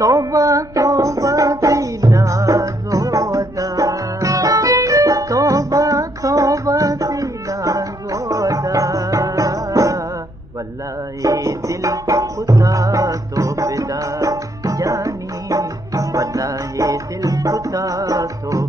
तौबा तौबा सीना रोदा, तौबा तौबा सीना रोदा, वल्लाही दिल खुदा तो फिदा जानी, वल्लाही दिल खुदा तो